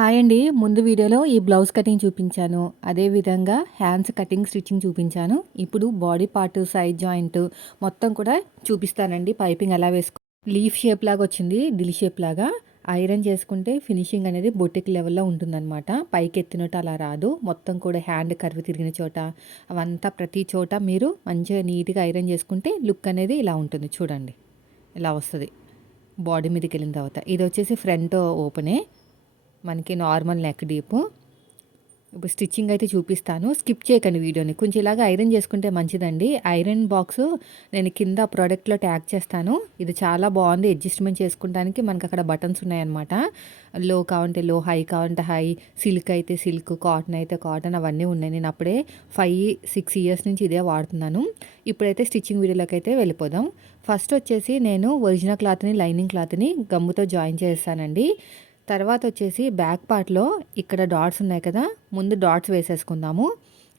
Hi అండి. ముందు వీడియోలో ఈ బ్లౌజ్ కటింగ్ చూపించాను. అదేవిధంగా హ్యాండ్స్ కటింగ్ స్టిచ్చింగ్ చూపించాను. ఇప్పుడు బాడీ పార్ట్ సైడ్ జాయింట్ మొత్తం కూడా చూపిస్తానండి. పైపింగ్ ఎలా వేసుకో లీఫ్ షేప్ లాగా వచ్చింది. దిల్ షేప్ లాగా. ఐరన్ చేసుకుంటే ఫినిషింగ్ అనేది బొటిక్ లెవెల్లో ఉంటుందన్నమాట. పైకి ఎత్తినట్టు అలా రాదు. మొత్తం కూడా హ్యాండ్ కర్వ్ తిరిగిన చోట. అవంతా ప్రతి చోట మీరు మంచిగా నీట్గా ఐరన్ చేసుకుంటే లుక్ అనేది ఇలా ఉంటుంది. చూడండి. ఇలా వస్తుంది. బాడీ మీదకి వెళ్ళిన తర్వాత. ఇది వచ్చేసి ఫ్రంట్ ఓపెనే. మనకి నార్మల్ నెక్ డీపు. ఇప్పుడు స్టిచ్చింగ్ అయితే చూపిస్తాను. స్కిప్ చేయకండి వీడియోని. కొంచెం ఇలాగ ఐరన్ చేసుకుంటే మంచిదండి. ఐరన్ బాక్స్ నేను కింద ప్రోడక్ట్లో ట్యాగ్ చేస్తాను. ఇది చాలా బాగుంది అడ్జస్ట్మెంట్ చేసుకోవడానికి మనకి అక్కడ బటన్స్ ఉన్నాయన్నమాట. లో కావంటే లో హై కావంటే హై సిల్క్ అయితే సిల్క్ కాటన్ అయితే కాటన్ అవన్నీ ఉన్నాయి. నేను అప్పుడే ఫైవ్ సిక్స్ ఇయర్స్ నుంచి ఇదే వాడుతున్నాను. ఇప్పుడైతే స్టిచ్చింగ్ వీడియోలోకి అయితే వెళ్ళిపోదాం. ఫస్ట్ వచ్చేసి నేను ఒరిజినల్ క్లాత్ని లైనింగ్ క్లాత్ని గమ్ముతో జాయిన్ చేస్తానండి. తర్వాత వచ్చేసి బ్యాక్ పార్ట్లో ఇక్కడ డాట్స్ ఉన్నాయి కదా ముందు డాట్స్ వేసేసుకుందాము.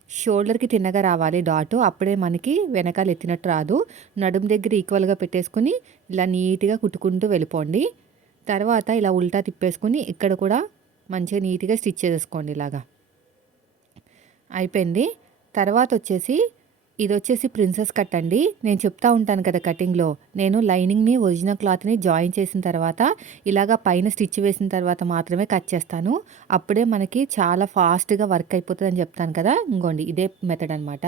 షోల్డర్కి తిన్నగా రావాలి డాట్ అప్పుడే మనకి వెనకాల ఎత్తినట్టు రాదు. నడుము దగ్గర ఈక్వల్గా పెట్టేసుకుని ఇలా నీట్గా కుట్టుకుంటూ వెళ్ళిపోండి. తర్వాత ఇలా ఉల్టా తిప్పేసుకుని ఇక్కడ కూడా మంచిగా నీట్గా స్టిచ్ చేసేసుకోండి ఇలాగా. అయిపోయింది. తర్వాత వచ్చేసి ఇది వచ్చేసి ప్రిన్సెస్ కట్ అండి. నేను చెప్తా ఉంటాను కదా కటింగ్లో. నేను లైనింగ్ని ఒరిజినల్ క్లాత్ని జాయిన్ చేసిన తర్వాత ఇలాగా పైన స్టిచ్ వేసిన తర్వాత మాత్రమే కట్ చేస్తాను. అప్పుడే మనకి చాలా ఫాస్ట్గా వర్క్ అయిపోతుంది అని చెప్తాను కదా. ఇంకోండి ఇదే మెథడ్ అనమాట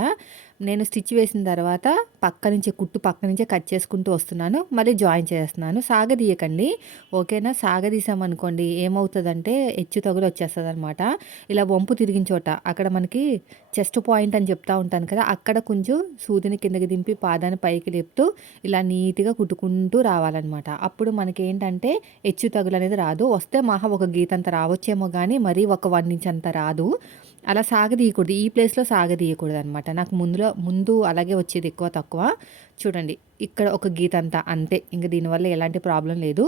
నేను స్టిచ్ వేసిన తర్వాత పక్క నుంచి కుట్టు పక్క నుంచే కట్ చేసుకుంటూ వస్తున్నాను. మళ్ళీ జాయిన్ చేస్తున్నాను. సాగదీయకండి. ఓకేనా? సాగదీసామనుకోండి ఏమవుతుందంటే హెచ్చు తగులు వచ్చేస్తుంది అనమాట ఇలా వంపు తిరిగిన చోట అక్కడ మనకి చెస్ట్ పాయింట్ అని చెప్తా ఉంటాను కదా అక్కడ కొంచెం సూదిని కిందకి దింపి పాదాన్ని పైకి లేపుతూ ఇలా నీట్గా కుట్టుకుంటూ రావాలన్నమాట. అప్పుడు మనకి ఏంటంటే హెచ్చు తగులు అనేది రాదు. వస్తే మహా ఒక గీతంత రావచ్చేమో కానీ మరీ ఒక వన్ ఇంచ్ అంత రాదు. అలా సాగదీయకూడదు. ఈ ప్లేస్లో సాగదీయకూడదు అనమాట నాకు ముందులో ముందు అలాగే వచ్చేది ఎక్కువ తక్కువ. చూడండి ఇక్కడ ఒక గీత అంతా అంతే. ఇంకా దీనివల్ల ఎలాంటి ప్రాబ్లం లేదు.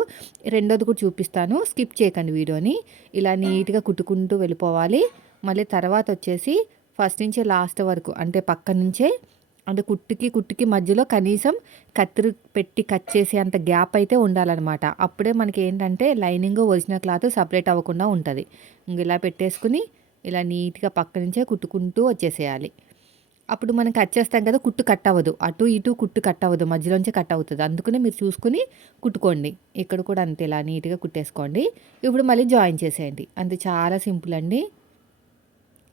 రెండోది కూడా చూపిస్తాను. స్కిప్ చేయకండి వీడియోని. ఇలా నీట్గా కుట్టుకుంటూ వెళ్ళిపోవాలి. మళ్ళీ తర్వాత వచ్చేసి ఫస్ట్ నుంచి లాస్ట్ వరకు అంటే పక్క నుంచే అంటే కుట్టుకి కుట్టుకి మధ్యలో కనీసం కత్తిరి పెట్టి కట్ చేసే అంత గ్యాప్ అయితే ఉండాలన్నమాట. అప్పుడే మనకి ఏంటంటే లైనింగ్ ఒరిజినల్ క్లాత్ సపరేట్ అవ్వకుండా ఉంటుంది. ఇంక ఇలా పెట్టేసుకుని ఇలా నీట్గా పక్క నుంచే కుట్టుకుంటూ వచ్చేసేయాలి. అప్పుడు మనం కట్ చేస్తాం కదా కుట్టు కట్ అవ్వదు అటు ఇటు కుట్టు కట్ అవ్వదు మధ్యలోంచి కట్ అవుతుంది అందుకనే మీరు చూసుకుని కుట్టుకోండి. ఇక్కడ కూడా అంతే. ఇలా నీట్గా కుట్టేసుకోండి. ఇప్పుడు మళ్ళీ జాయిన్ చేసేయండి. అంతే. చాలా సింపుల్ అండి.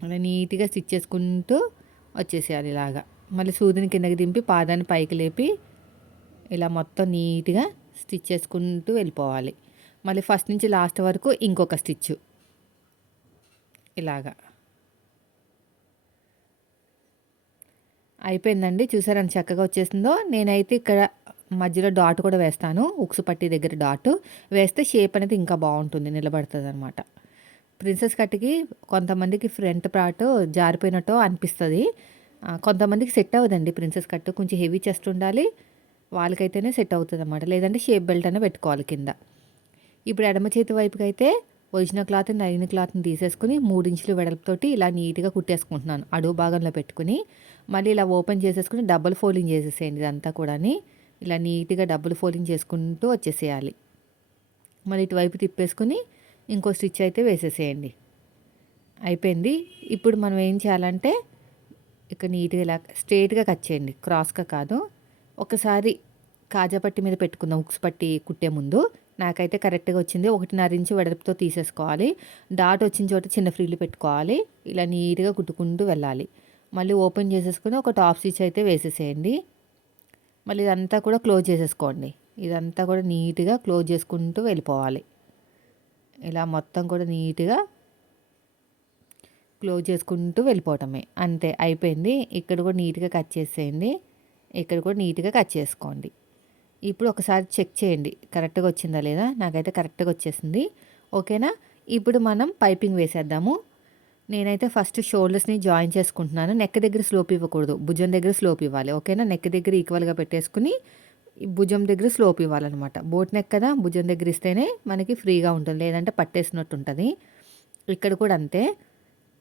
అలా నీట్గా స్టిచ్ చేసుకుంటూ వచ్చేసేయాలి ఇలాగా. మళ్ళీ సూదిని కిందకి దింపి పాదాన్ని పైకి లేపి ఇలా మొత్తం నీట్గా స్టిచ్ చేసుకుంటూ వెళ్ళిపోవాలి. మళ్ళీ ఫస్ట్ నుంచి లాస్ట్ వరకు ఇంకొక స్టిచ్ ఇలాగా. అయిపోయిందండి. చూసారని చక్కగా వచ్చేసిందో. నేనైతే ఇక్కడ మధ్యలో డాట్ కూడా వేస్తాను. ఉక్సు పట్టి దగ్గర డాట్. వేస్తే షేప్ అనేది ఇంకా బాగుంటుంది. నిలబడుతుంది అనమాట ప్రిన్సెస్ కట్కి కొంతమందికి ఫ్రంట్ పార్ట్ జారిపోయినట్టు అనిపిస్తుంది. కొంతమందికి సెట్ అవ్వదండి ప్రిన్సెస్ కట్ కొంచెం హెవీ చెస్ట్ ఉండాలి. వాళ్ళకైతేనే సెట్ అవుతుంది అనమాట లేదంటే షేప్ బెల్ట్ అయినా పెట్టుకోవాలి కింద. ఇప్పుడు ఎడమ చేతి వైపుకి అయితే ఒరిజినల్ క్లాత్ నైన్ క్లాత్ని తీసేసుకుని మూడించులు వెడల్పుతోటి ఇలా నీట్గా కుట్టేసుకుంటున్నాను. అడుగు భాగంలో పెట్టుకుని మళ్ళీ ఇలా ఓపెన్ చేసేసుకుని డబుల్ ఫోల్డింగ్ చేసేసేయండి ఇదంతా కూడా ఇలా నీట్గా డబుల్ ఫోల్డింగ్ చేసుకుంటూ వచ్చేసేయాలి. మళ్ళీ ఇటువైపు తిప్పేసుకుని ఇంకో స్టిచ్ అయితే వేసేసేయండి. అయిపోయింది. ఇప్పుడు మనం ఏం చేయాలంటే ఇక నీట్గా ఇలా స్ట్రేట్గా కట్ చేయండి. క్రాస్గా కాదు. ఒకసారి కాజా పట్టి మీద పెట్టుకుందాం ఉక్స్ పట్టి కుట్టే ముందు నాకైతే కరెక్ట్గా వచ్చింది. ఒకటిన్నర ఇంచు వెడల్పుతో తీసేసుకోవాలి. డాట్ వచ్చిన చోట చిన్న ఫ్రీలు పెట్టుకోవాలి. ఇలా నీట్గా కుట్టుకుంటూ వెళ్ళాలి. మళ్ళీ ఓపెన్ చేసేసుకుని ఒక టాప్ స్టిచ్ అయితే వేసేసేయండి. మళ్ళీ ఇదంతా కూడా క్లోజ్ చేసేసుకోండి. ఇదంతా కూడా నీట్గా క్లోజ్ చేసుకుంటూ వెళ్ళిపోవాలి. ఇలా మొత్తం కూడా నీట్గా క్లోజ్ చేసుకుంటూ వెళ్ళిపోవటమే. అంతే అయిపోయింది. ఇక్కడ కూడా నీట్గా కట్ చేసేయండి. ఇక్కడ కూడా నీట్గా కట్ చేసుకోండి. ఇప్పుడు ఒకసారి చెక్ చేయండి. కరెక్ట్గా వచ్చిందా లేదా? నాకైతే కరెక్ట్గా వచ్చేసింది. ఓకేనా? ఇప్పుడు మనం పైపింగ్ వేసేద్దాము. నేనైతే ఫస్ట్ షోల్డర్స్ని జాయిన్ చేసుకుంటున్నాను. నెక్ దగ్గర స్లోప్ ఇవ్వకూడదు. భుజం దగ్గర స్లోప్ ఇవ్వాలి. ఓకేనా? నెక్ దగ్గర ఈక్వల్గా పెట్టేసుకుని భుజం దగ్గర స్లోప్ ఇవ్వాలన్నమాట. బోట్ నెక్ కదా? భుజం దగ్గర ఇస్తేనే మనకి ఫ్రీగా ఉంటుంది. లేదంటే పట్టేసినట్టు ఉంటుంది. ఇక్కడ కూడా అంతే.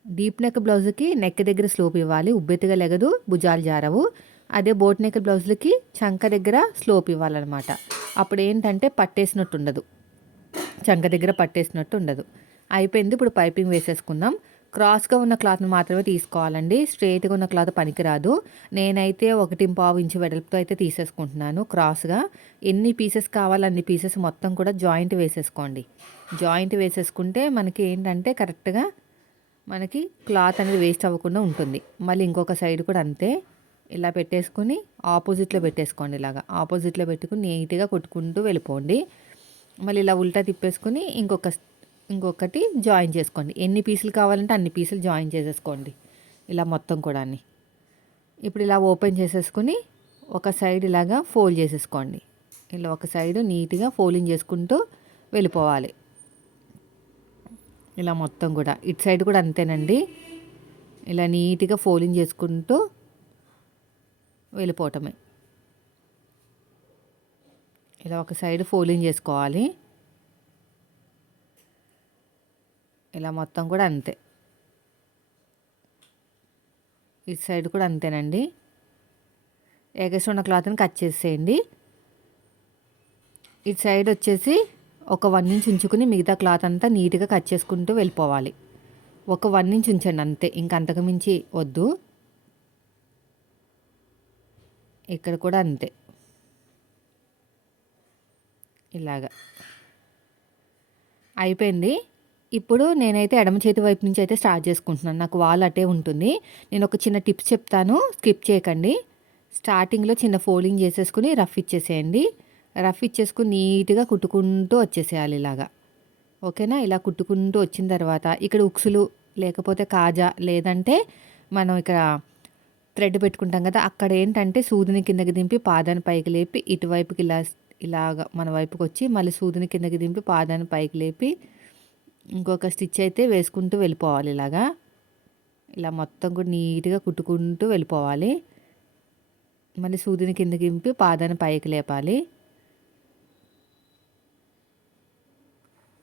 డీప్ నెక్ బ్లౌజ్కి నెక్ దగ్గర స్లోప్ ఇవ్వాలి. ఉబ్బెత్తుగా లెగదు. భుజాలు జారవు. అదే బోట్ నెక్ బ్లౌజులకి చంక దగ్గర స్లోప్ ఇవ్వాలన్నమాట. అప్పుడు ఏంటంటే పట్టేసినట్టు ఉండదు. చంక దగ్గర పట్టేసినట్టు ఉండదు. అయిపోయింది ఇప్పుడు పైపింగ్ వేసేసుకుందాం. క్రాస్గా ఉన్న క్లాత్ని మాత్రమే తీసుకోవాలండి. స్ట్రైట్గా ఉన్న క్లాత్ పనికిరాదు. నేనైతే ఒకటి పావు ఇంచు వెడల్పుతో అయితే తీసేసుకుంటున్నాను క్రాస్గా. ఎన్ని పీసెస్ కావాలి అన్ని పీసెస్ మొత్తం కూడా జాయింట్ వేసేసుకోండి. జాయింట్ వేసేసుకుంటే మనకి ఏంటంటే కరెక్ట్గా మనకి క్లాత్ అనేది వేస్ట్ అవ్వకుండా ఉంటుంది. మళ్ళీ ఇంకొక సైడ్ కూడా అంతే. ఇలా పెట్టేసుకొని ఆపోజిట్లో పెట్టేసుకోండి ఇలాగా. ఆపోజిట్లో పెట్టుకుని నీట్గా కొట్టుకుంటూ వెళ్ళిపోండి. మళ్ళీ ఇలా ఉల్టా తిప్పేసుకొని ఇంకొక ఇంకొకటి జాయిన్ చేసుకోండి. ఎన్ని పీసులు కావాలంటే అన్ని పీసులు జాయిన్ చేసేసుకోండి. ఇలా మొత్తం కూడా ఇప్పుడు ఇలా ఓపెన్ చేసేసుకుని ఒక సైడ్ ఇలాగా ఫోల్డ్ చేసేసుకోండి. ఇలా ఒక సైడ్ నీట్గా ఫోల్డింగ్ చేసుకుంటూ వెళ్ళిపోవాలి. ఇలా మొత్తం కూడా. ఇటు సైడ్ కూడా అంతేనండి. ఇలా నీట్గా ఫోల్డింగ్ చేసుకుంటూ వెళ్ళిపోవటమే. ఇలా ఒక సైడ్ ఫోల్డింగ్ చేసుకోవాలి. ఇలా మొత్తం కూడా అంతే. ఇటు సైడ్ కూడా అంతేనండి. ఏకస్ ఉన్న క్లాత్ని కట్ చేసేయండి. ఇటు సైడ్ వచ్చేసి ఒక వన్ ఇంచ్ ఉంచుకుని మిగతా క్లాత్ అంతా నీట్గా కట్ చేసుకుంటూ వెళ్ళిపోవాలి. ఒక వన్ ఇంచ్ ఉంచండి అంతే. ఇంకంతకు మించి వద్దు. ఇక్కడ కూడా అంతే. ఇలాగా. అయిపోయింది. ఇప్పుడు నేనైతే ఎడమ చేతి వైపు నుంచి అయితే స్టార్ట్ చేసుకుంటున్నాను. నాకు వాల్ అటే ఉంటుంది. నేను ఒక చిన్న టిప్స్ చెప్తాను. స్కిప్ చేయకండి. స్టార్టింగ్లో చిన్న ఫోల్డింగ్ చేసేసుకుని రఫ్ ఇచ్చేసేయండి. రఫ్ ఇచ్చేసుకుని నీట్గా కుట్టుకుంటూ వచ్చేసేయాలి ఇలాగా. ఓకేనా? ఇలా కుట్టుకుంటూ వచ్చిన తర్వాత ఇక్కడ ఉక్సులు లేకపోతే కాజా లేదంటే మనం ఇక్కడ థ్రెడ్ పెట్టుకుంటాం కదా అక్కడ ఏంటంటే సూదిని కిందకి దింపి పాదాన్ని పైకి లేపి ఇటువైపుకి ఇలా ఇలాగ మన వైపుకి వచ్చి మళ్ళీ సూదిని కిందకి దింపి పాదాన్ని పైకి లేపి ఇంకొక స్టిచ్ అయితే వేసుకుంటూ వెళ్ళిపోవాలి ఇలాగా. ఇలా మొత్తం కూడా నీట్గా కుట్టుకుంటూ వెళ్ళిపోవాలి. మళ్ళీ సూదిని కిందకి దింపి పాదాన్ని పైకి లేపాలి.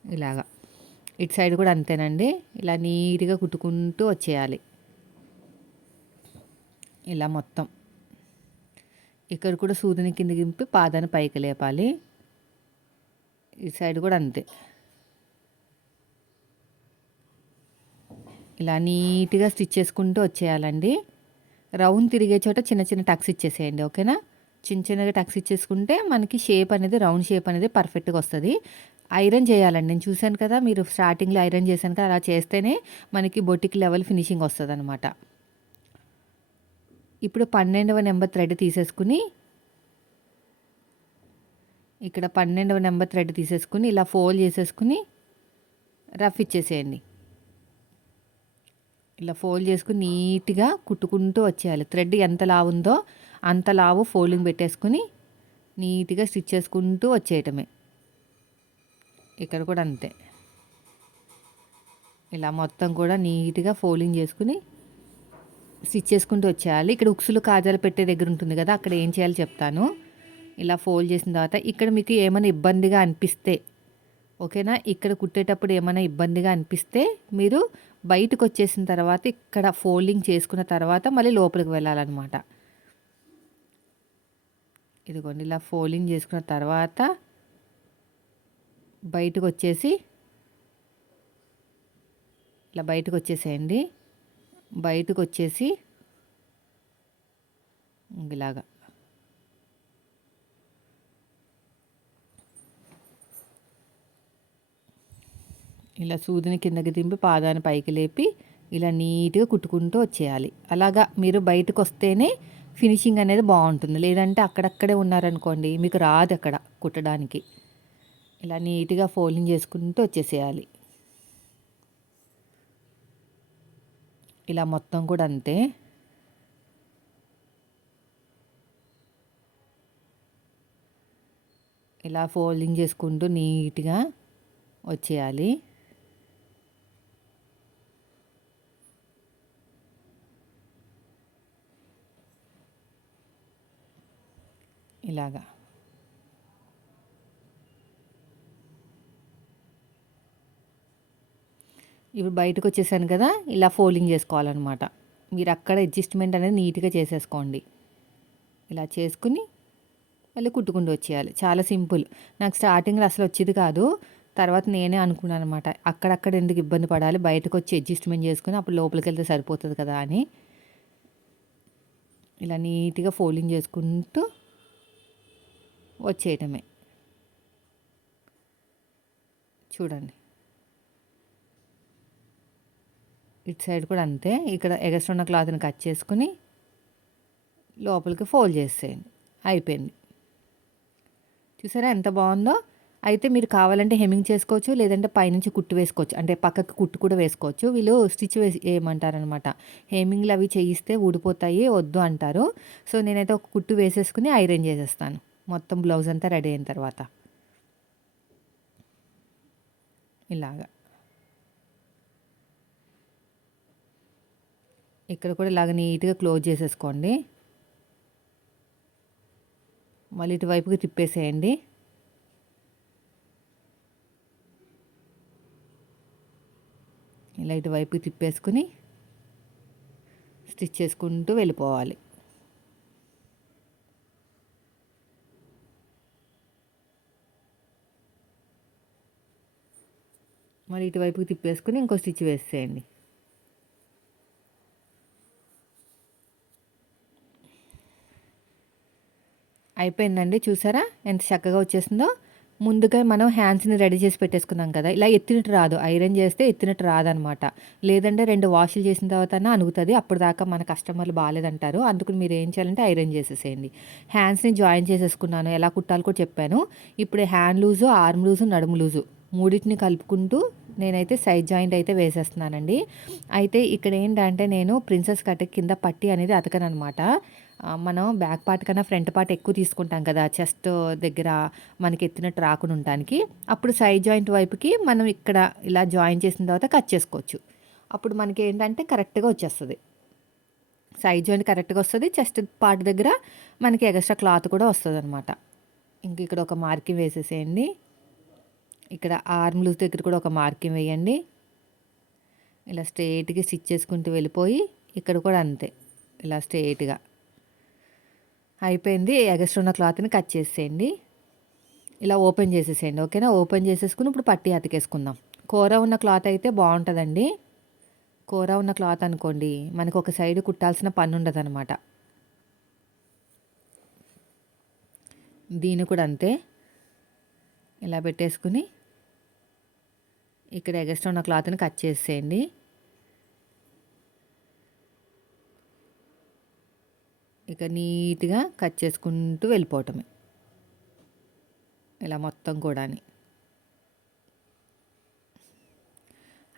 ఇలాగా. ఇటు సైడ్ కూడా అంతేనండి. ఇలా నీట్గా కుట్టుకుంటూ వచ్చేయాలి. ఇలా మొత్తం. ఇక్కడ కూడా సూదిని కింద గింపి పాదాన్ని పైకి లేపాలి. ఈ సైడ్ కూడా అంతే. ఇలా నీట్గా స్టిచ్ చేసుకుంటూ వచ్చేయాలండి. రౌండ్ తిరిగే చోట చిన్న చిన్న టక్స్ ఇచ్చేసేయండి ఓకేనా? చిన్న చిన్నగా టక్స్ ఇచ్చేసుకుంటే మనకి షేప్ అనేది రౌండ్ షేప్ అనేది పర్ఫెక్ట్గా వస్తుంది. ఐరన్ చేయాలండి. నేను చూశాను కదా మీరు స్టార్టింగ్లో ఐరన్ చేశాను కదా అలా చేస్తేనే మనకి బొటిక్ లెవెల్ ఫినిషింగ్ వస్తుంది అనమాట ఇప్పుడు పన్నెండవ నెంబర్ థ్రెడ్ తీసేసుకుని ఇక్కడ పన్నెండవ నెంబర్ థ్రెడ్ తీసేసుకుని ఇలా ఫోల్డ్ చేసేసుకుని రఫ్ ఇచ్చేసేయండి. ఇలా ఫోల్డ్ చేసుకుని నీట్గా కుట్టుకుంటూ వచ్చేయాలి. థ్రెడ్ ఎంత లావు ఉందో అంత లావు ఫోల్డింగ్ పెట్టేసుకుని నీట్గా స్టిచ్ చేసుకుంటూ వచ్చేయటమే. ఇక్కడ కూడా అంతే. ఇలా మొత్తం కూడా నీట్గా ఫోల్డింగ్ చేసుకుని స్టిచ్ చేసుకుంటూ వచ్చేయాలి. ఇక్కడ ఉక్సులు కాజాలు పెట్టే దగ్గర ఉంటుంది కదా అక్కడ ఏం చేయాలో చెప్తాను. ఇలా ఫోల్డ్ చేసిన తర్వాత ఇక్కడ మీకు ఏమైనా ఇబ్బందిగా అనిపిస్తే ఓకేనా? ఇక్కడ కుట్టేటప్పుడు ఏమైనా ఇబ్బందిగా అనిపిస్తే మీరు బయటకు వచ్చేసిన తర్వాత ఇక్కడ ఫోల్డింగ్ చేసుకున్న తర్వాత మళ్ళీ లోపలికి వెళ్ళాలన్నమాట. ఇదిగోండి ఇలా ఫోల్డింగ్ చేసుకున్న తర్వాత బయటకు వచ్చేసి ఇలా బయటకు వచ్చేసేయండి. బయటకు వచ్చేసి ఇలాగా ఇలా సూదిని కిందకి దింపి పాదాన్ని పైకి లేపి ఇలా నీట్గా కుట్టుకుంటూ వచ్చేయాలి. అలాగా మీరు బయటకు వస్తేనే ఫినిషింగ్ అనేది బాగుంటుంది. లేదంటే అక్కడక్కడే ఉన్నారనుకోండి మీకు రాదు అక్కడ కుట్టడానికి. ఇలా నీట్గా ఫోల్డింగ్ చేసుకుంటూ వచ్చేసేయాలి. ఇలా మొత్తం కూడా అంతే ఇలా ఫోల్డింగ్ చేసుకుంటూ నీట్గా వచ్చేయాలి. ఇలాగా. ఇప్పుడు బయటకు వచ్చేసాను కదా ఇలా ఫోల్డింగ్ చేసుకోవాలన్నమాట. మీరు అక్కడ అడ్జస్ట్మెంట్ అనేది నీట్గా చేసేసుకోండి. ఇలా చేసుకుని మళ్ళీ కుట్టుకుంటూ వచ్చేయాలి. చాలా సింపుల్. నాకు స్టార్టింగ్లో అసలు వచ్చేది కాదు. తర్వాత నేనే అనుకున్నాను అనమాట అక్కడక్కడ ఎందుకు ఇబ్బంది పడాలి? బయటకు వచ్చి అడ్జస్ట్మెంట్ చేసుకుని అప్పుడు లోపలికి వెళ్తే సరిపోతుంది కదా అని. ఇలా నీట్గా ఫోల్డింగ్ చేసుకుంటూ వచ్చేయటమే. చూడండి. ఇటు సైడ్ కూడా అంతే. ఇక్కడ ఎగస్ట్రా ఉన్న క్లాత్ని కట్ చేసుకుని లోపలికి ఫోల్డ్ చేసేయండి. అయిపోయింది. చూసారా ఎంత బాగుందో? అయితే మీరు కావాలంటే హెమ్మింగ్ చేసుకోవచ్చు లేదంటే పైనుంచి కుట్టు వేసుకోవచ్చు. అంటే పక్కకి కుట్టు కూడా వేసుకోవచ్చు. వీళ్ళు స్టిచ్ వేసి ఏమంటారనమాట హెమ్మింగ్లు అవి చేయిస్తే ఊడిపోతాయి వద్దు అంటారు. సో నేనైతే ఒక కుట్టు వేసేసుకుని ఐరన్ చేసేస్తాను. మొత్తం బ్లౌజ్ అంతా రెడీ అయిన తర్వాత. ఇలాగా. ఇక్కడ కూడా ఇలాగ నీట్గా క్లోజ్ చేసేసుకోండి. మళ్ళీ ఇటువైపుకి తిప్పేసేయండి. ఇలా ఇటువైపుకి తిప్పేసుకుని స్టిచ్ చేసుకుంటూ వెళ్ళిపోవాలి. మరి ఇటువైపుకి తిప్పేసుకుని ఇంకో స్టిచ్ వేసేయండి. అయిపోయిందండి చూసారా? ఎంత చక్కగా వచ్చేసిందో. ముందుగా మనం హ్యాండ్స్ని రెడీ చేసి పెట్టేసుకున్నాం కదా ఇలా ఎత్తినట్టు రాదు. ఐరన్ చేస్తే ఎత్తినట్టు రాదనమాట. లేదంటే రెండు వాషులు చేసిన తర్వాత అనుగుతుంది అప్పుడు దాకా మన కస్టమర్లు బాగాలేదంటారు. అందుకని మీరు ఏం చేయాలంటే ఐరన్ చేసేసేయండి. హ్యాండ్స్ని జాయిన్ చేసేసుకున్నాను. ఎలా కుట్టాలో కూడా చెప్పాను. ఇప్పుడు హ్యాండ్ లూజు ఆర్మ్ లూజు నడుము లూజు మూడింటిని కలుపుకుంటూ నేనైతే సైడ్ జాయింట్ అయితే వేసేస్తున్నానండి. అయితే ఇక్కడ ఏంటంటే నేను ప్రిన్సెస్ కట్ కింద పట్టి అనేది అతకనమాట మనం బ్యాక్ పార్ట్ కన్నా ఫ్రంట్ పార్ట్ ఎక్కువ తీసుకుంటాం కదా చెస్ట్ దగ్గర మనకి ఎత్తినట్టు రాకుండా ఉండటానికి. అప్పుడు సైడ్ జాయింట్ వైపుకి మనం ఇక్కడ ఇలా జాయిన్ చేసిన తర్వాత కట్ చేసుకోవచ్చు. అప్పుడు మనకి ఏంటంటే కరెక్ట్గా వచ్చేస్తుంది. సైడ్ జాయింట్ కరెక్ట్గా వస్తుంది చెస్ట్ పార్ట్ దగ్గర మనకి ఎక్స్ట్రా క్లాత్ కూడా వస్తుంది అనమాట ఇంక ఇక్కడ ఒక మార్కింగ్ వేసేసేయండి. ఇక్కడ ఆర్మ్ లూజ్ దగ్గర కూడా ఒక మార్కింగ్ వేయండి. ఇలా స్ట్రేట్గా స్టిచ్ చేసుకుంటూ వెళ్ళిపోయి ఇక్కడ కూడా అంతే. ఇలా స్ట్రేట్గా అయిపోయింది. ఎగస్ట్రా ఉన్న క్లాత్ని కట్ చేసేయండి. ఇలా ఓపెన్ చేసేసేయండి. ఓకేనా? ఓపెన్ చేసేసుకుని ఇప్పుడు పట్టి అతికేసుకుందాం. కూర ఉన్న క్లాత్ అయితే బాగుంటుందండి. కూర ఉన్న క్లాత్ అనుకోండి మనకు ఒక సైడ్ కుట్టాల్సిన పని ఉండదు అనమాట దీన్ని కూడా అంతే. ఇలా పెట్టేసుకుని ఇక్కడ ఎగస్ట్రా ఉన్న క్లాత్ని కట్ చేసేయండి. ఇక నీట్గా కట్ చేసుకుంటూ వెళ్ళిపోవటమే. ఇలా మొత్తం కూడా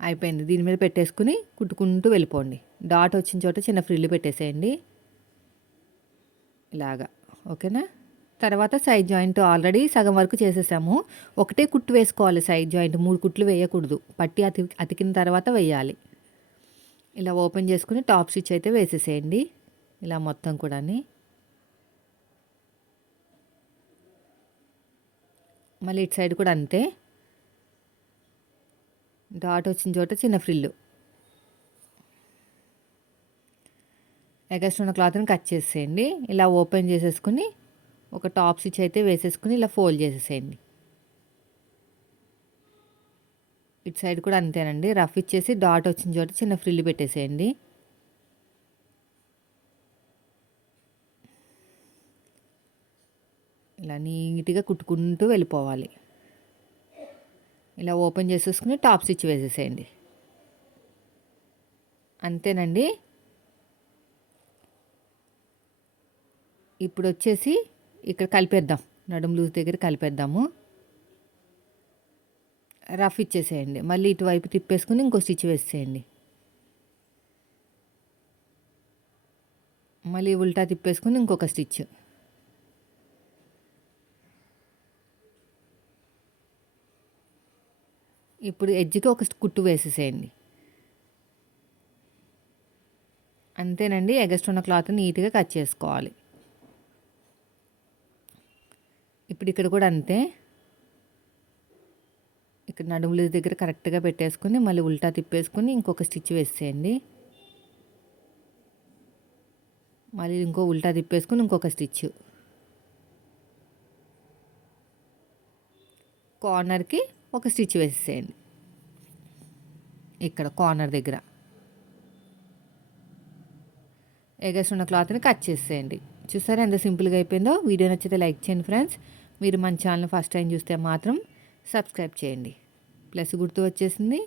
అయిపోయింది. దీని మీద పెట్టేసుకుని కుట్టుకుంటూ వెళ్ళిపోండి. డాట్ వచ్చిన చోట చిన్న ఫ్రిల్లు పెట్టేసేయండి. ఇలాగా. ఓకేనా? తర్వాత సైడ్ జాయింట్ ఆల్రెడీ సగం వరకు చేసేసాము. ఒకటే కుట్టు వేసుకోవాలి సైడ్ జాయింట్. మూడు కుట్లు వేయకూడదు. పట్టి అతి అతికిన తర్వాత వేయాలి. ఇలా ఓపెన్ చేసుకుని టాప్ స్టిచ్ అయితే వేసేసేయండి. ఇలా మొత్తం కూడా మళ్ళీ ఇటు సైడ్ కూడా అంతే. డాట్ వచ్చిన చోట చిన్న ఫ్రిల్లు. ఎగస్ట్ ఉన్న క్లాత్ని కట్ చేసేయండి. ఇలా ఓపెన్ చేసేసుకుని ఒక టాప్ స్టిచ్ అయితే వేసేసుకుని ఇలా ఫోల్డ్ చేసేసేయండి. ఇటు సైడ్ కూడా అంతేనండి. రఫ్ ఇచ్చేసి డాట్ వచ్చిన చోట చిన్న ఫ్రిల్లు పెట్టేసేయండి. ఇలా నీట్గా కుట్టుకుంటూ వెళ్ళిపోవాలి. ఇలా ఓపెన్ చేసేసుకుని టాప్ స్టిచ్ వేసేసేయండి. అంతేనండి. ఇప్పుడు వచ్చేసి ఇక్కడ కలిపేద్దాం. నడుము లూజ్ దగ్గర కలిపేద్దాము. రఫ్ ఇచ్చేసేయండి. మళ్ళీ ఇటువైపు తిప్పేసుకుని ఇంకో స్టిచ్ వేసేయండి మళ్ళీ ఉల్టా తిప్పేసుకుని ఇంకొక స్టిచ్. ఇప్పుడు ఎడ్జ్కి ఒక కుట్టు వేసేసేయండి. అంతేనండి ఎగస్ట్ ఉన్న క్లాత్ నీట్గా కట్ చేసుకోవాలి. ఇప్పుడు ఇక్కడ కూడా అంతే. ఇక్కడ నడుముల దగ్గర కరెక్ట్గా పెట్టేసుకుని మళ్ళీ ఉల్టా తిప్పేసుకుని ఇంకొక స్టిచ్ వేసేయండి. మళ్ళీ ఇంకో ఉల్టా తిప్పేసుకుని ఇంకొక స్టిచ్. కార్నర్కి ఒక స్టిచ్ వేసేయండి ఇక్కడ కార్నర్ దగ్గర. ఎగస్ట్ ఉన్న క్లాత్ని కట్ చేసేయండి. చూసారా ఎంత సింపుల్గా అయిపోయిందో? వీడియో నచ్చితే లైక్ చేయండి ఫ్రెండ్స్. మీరు మన ఛానల్ ఫస్ట్ టైం చూస్తే మాత్రం సబ్స్క్రైబ్ చేయండి. ప్లస్ గుర్తు వచ్చేసింది.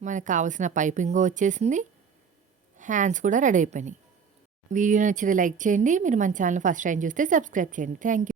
మనకు కావాల్సిన పైపింగ్ వచ్చేసింది. హ్యాండ్స్ కూడా రెడీ అయిపోయినాయి. వీడియో నచ్చితే లైక్ చేయండి. మీరు మన ఛానల్ ఫస్ట్ టైం చూస్తే సబ్స్క్రైబ్ చేయండి. Thank you